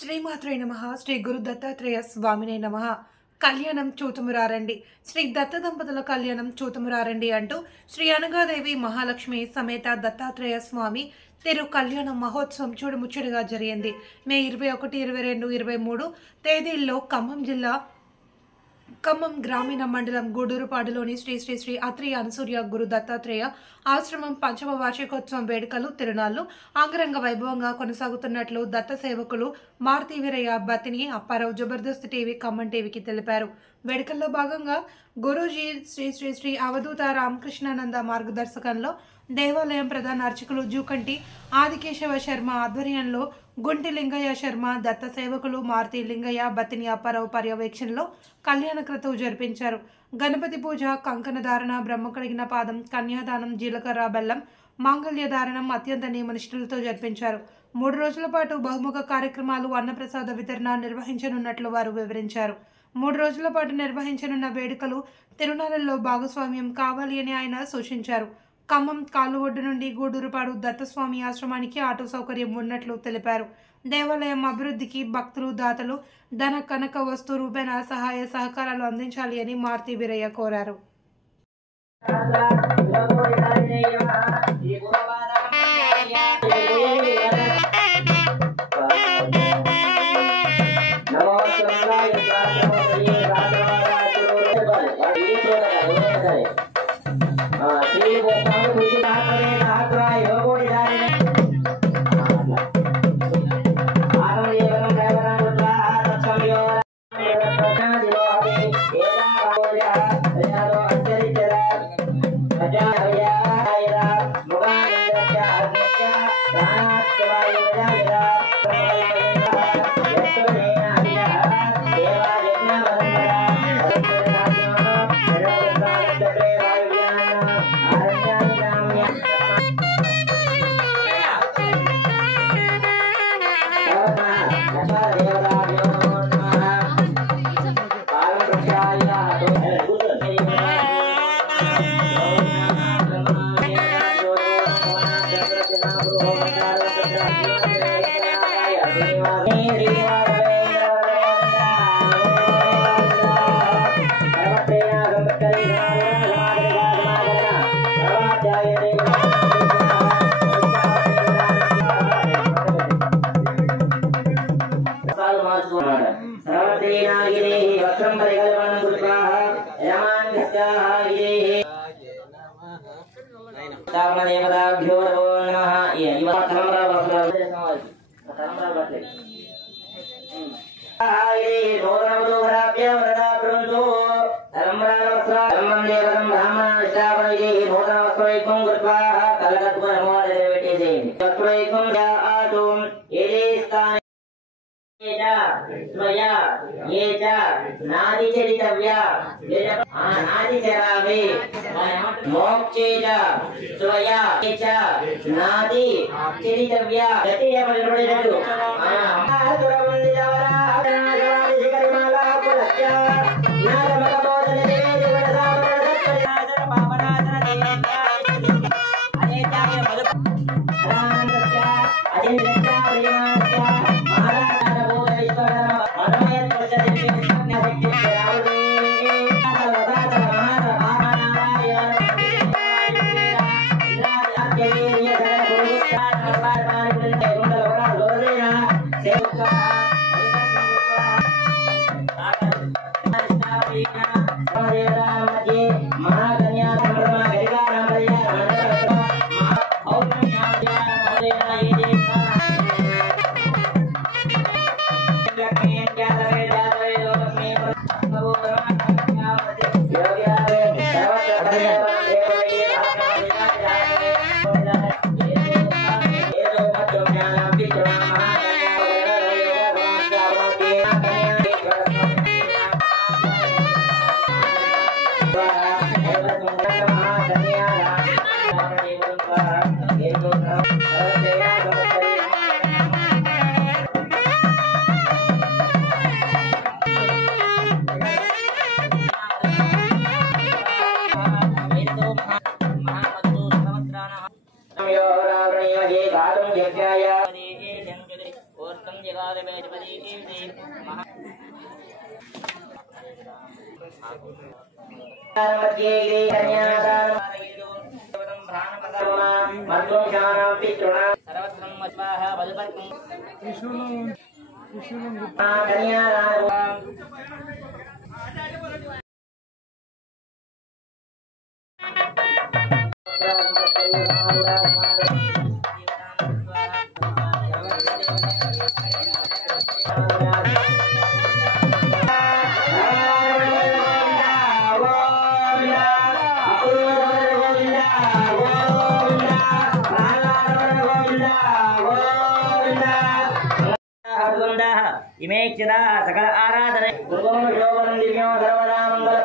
శ్రీమాత్రే నమః. శ్రీ గురు దత్తాత్రేయ స్వామినే నమః. కళ్యాణం చూతుమురారండి. శ్రీ దత్త దంపతుల కళ్యాణం చూతుమురారండి అంటూ శ్రీ అనగాదేవి మహాలక్ష్మి సమేత దత్తాత్రేయ స్వామి తిరు కళ్యాణం మహోత్సవం చూడుముచ్చుడుగా జరిగింది. మే 21, 22, 23 తేదీల్లో ఖమ్మం గ్రామీణ మండలం గూడూరుపాడులోని శ్రీ శ్రీ శ్రీ అత్రి అనసూయ గురు దత్తాత్రేయ ఆశ్రమం పంచమ వార్షికోత్సవం వేడుకలు తిరునాళ్లు అంగరంగ వైభవంగా కొనసాగుతున్నట్లు దత్త సేవకులు మారుతి వీరయ్య బతిని అప్పారావు జబర్దస్త్ టీవీ ఖమ్మం టీవీకి తెలిపారు. వేడుకల్లో భాగంగా గురూజీ శ్రీ శ్రీ శ్రీ అవధూత రామకృష్ణానంద మార్గదర్శకంలో దేవాలయం ప్రధాన అర్చకులు జూకంటి ఆదికేశవ శర్మ ఆధ్వర్యంలో గుంటి లింగయ్య శర్మ దత్త సేవకులు మారుతి లింగయ్య బతిని అప్పారావు పర్యవేక్షణలో కళ్యాణ క్రతువు జరిపించారు. గణపతి పూజ, కంకణ ధారణ, బ్రహ్మ కడిగిన పాదం, కన్యాదానం, జీలకర్ర బెల్లం, మాంగళ్య ధారణం అత్యంత నియమనిష్ఠులతో జరిపించారు. 3 రోజుల పాటు బహుముఖ కార్యక్రమాలు, అన్నప్రసాద వితరణ నిర్వహించనున్నట్లు వారు వివరించారు. 3 రోజుల పాటు నిర్వహించనున్న వేడుకలు తిరునాళ్లలో భాగస్వామ్యం కావాలి అని ఆయన సూచించారు. ఖమ్మం కాలు ఒడ్డు నుండి గూడూరుపాడు దత్తస్వామి ఆశ్రమానికి ఆటో సౌకర్యం ఉన్నట్లు తెలిపారు. దేవాలయం అభివృద్ధికి భక్తులు, దాతలు ధన కనక వస్తు రూపేణ సహాయ సహకారాలు అందించాలి అని మారుతి వీరయ్య కోరారు. इमे चिदा सकल आराधने सर्वदा मंगल